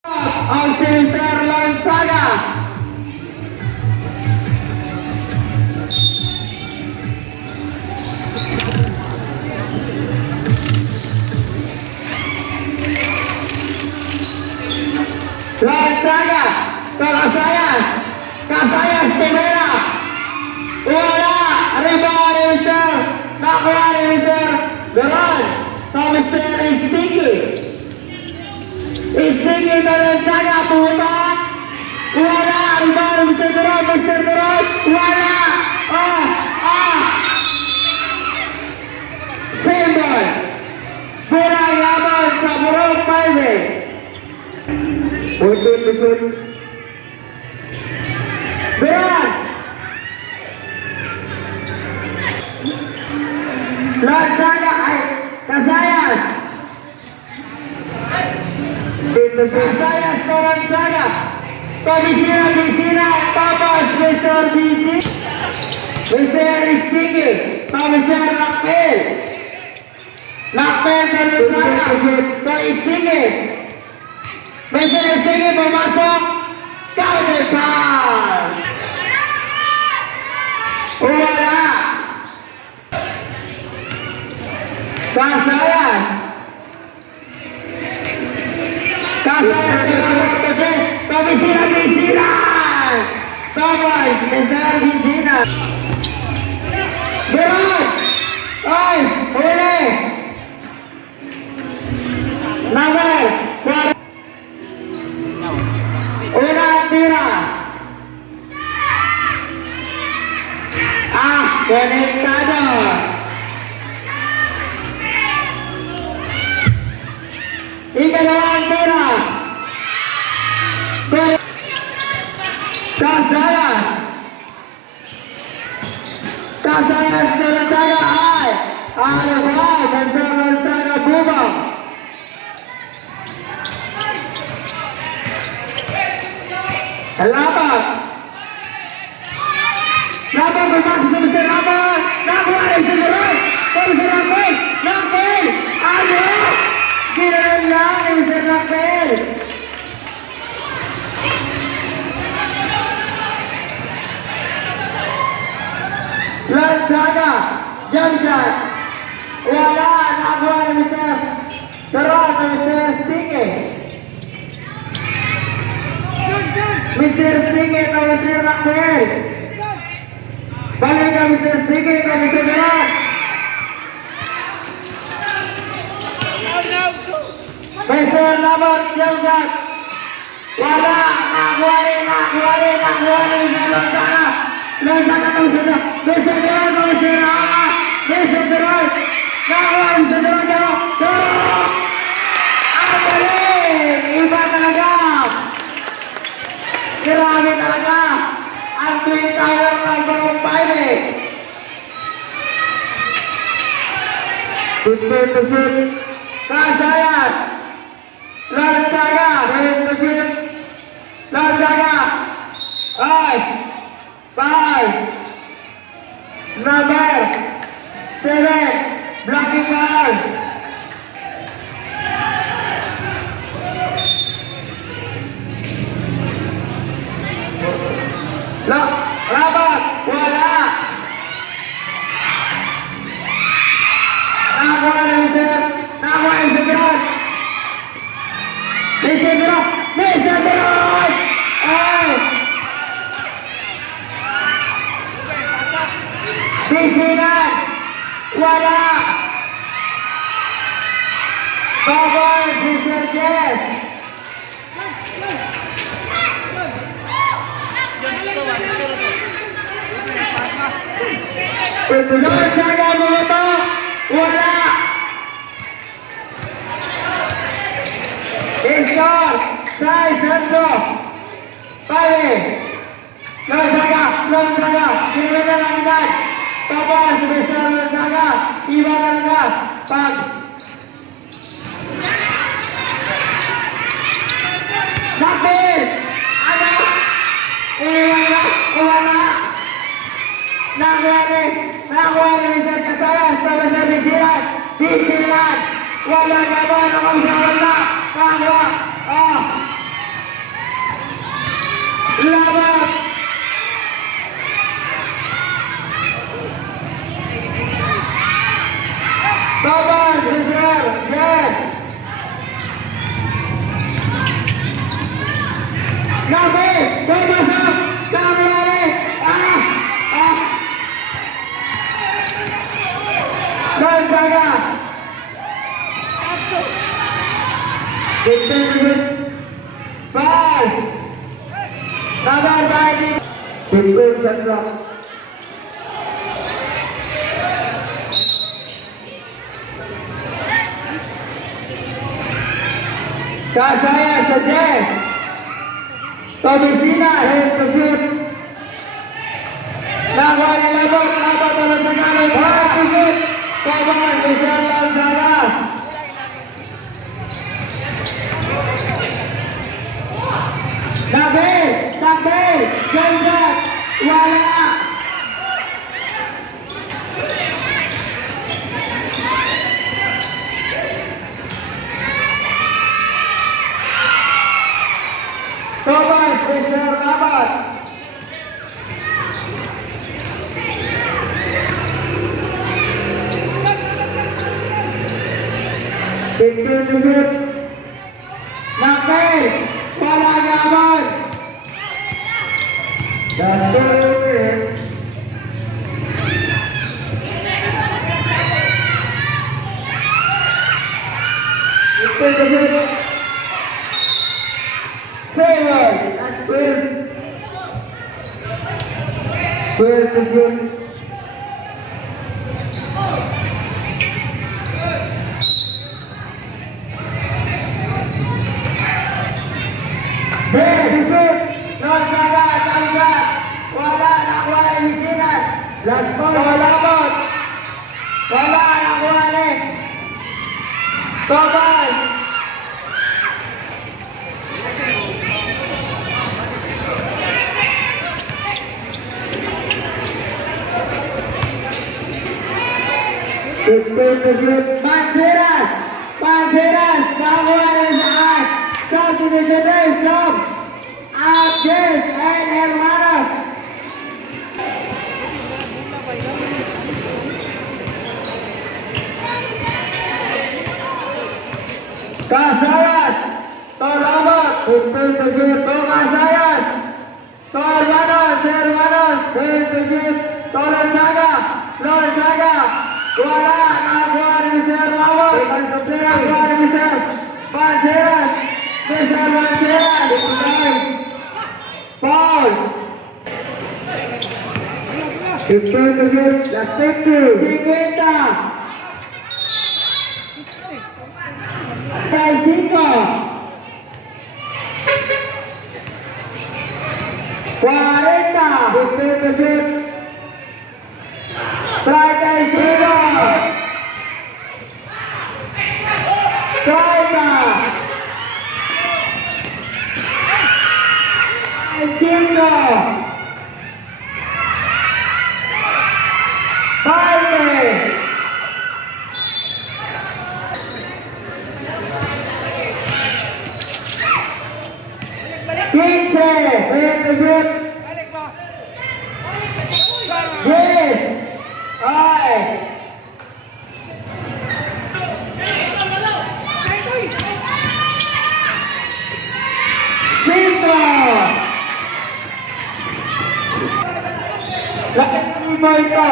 Ang si Sir Lanzaga. Lanzaga, Kasayas, Kasayas Tumera. Wala, rebound ni Mr. Nakuha ni Mr. Garan. To Mr. Sticky. Sticky to Lanzaga, pumunta. Wala, rebound ni Mr. Garan, Mr. Garan. Wala. Symbol. Bola yaman sa Burong Paime. Betul. Berat. Lanzaga, Kasayas. Kasayas to Lanzaga. Bisina, tapos Mr. BC. Mr. Sticky. Mr. Lakpel. Lakpel to Lanzaga. To Sticky. Mr. Sticky pumasok, counter foul. Wala. Kasayas Bisina. Thomas, Mr. Bisina. Berat. Ay, huli. Number 4. Unang tira. Konektado. Ikalawang tira. Kasayas na Lanzaga ay Alabay, Mr. Lanzaga bumang. Laban, bermaksud sa Mr. Laban. Nakuha ni Mr. Garan. Mr. Lakpel. Ano? Ginalan lang ni Mr. Lakpel. Lanzaga, jump shot. Wala, nakuha ni Mr. Garan na Mr. Sticky. Mr. Sticky to Mr. Lakpel. Balik ka Mr. Sticky to Mr. Garan. Mr. Laban, jump shot. Wala, nakuha ni Mr. Lanzaga. Lanzaga to Mr. Garan. Mr. Garan to Mr. Garan. Nakuha ni Mr. Garan. Ang galing! Iba talaga! Grabe talaga ang Twin Tower ng Burong Paime. Kasayas, Lanzaga, ay 5, number 7, blocking foul. Laban, wala. Nakuha ni Mr. Garan. Mr. Garan. Ay. Bisinan, wala. Babas, Mr. Jess. Lanzaga bumoto, wala. Score, 6-8. Paime. Lanzaga, kinamita ng agad. Tapos, Mr. Lanzaga, iba talaga. Pag Lakpel, ano? Iniwan niya, wala. Nakuha ni Mr. Kasayas na Mr. Bisinan. Wala naman ako sa wala. Nakuha. Number 20. Simple Chandra. Kasaya suggest. Tobisina. Head to shoot. Nakuha ni Labot. Labot tulad sa gamit. Head to shoot. Kaban, Michelle Lanzaga. Takbir. Takbir. Jump shot. Wala. Thomas, Mr. Labot. Simple to shoot. Takbir. Wala gamon. Last 2 minutes. Simple to shoot. Saver. Last 12. 12 to shoot. Yes. Lanzaga. Jump shot. Wala. Nakuha ni Misinan. Last ball. Labot. Wala. Nakuha ni Thomas. Simple to shoot. Panseras. Panseras. Nakuha ni saan? Substitution sub. Abdes and Hermanos. Casayas. Torabot. Simple to shoot. Casayas. Hermanos. Hermanos. Head to shoot. Lonzaga. Lonzaga. Wala. Nakuha ni Mr. Labot. Nakuha ni Mr. Panseras. Mr. Panseras. Foul. Simple to shoot. Last 10. 50. Kay 5. 40. Simple to shoot. 35. 30. 5. 20. 15. Head to shoot. Yes. Ay. Cinco. Laki mo ito.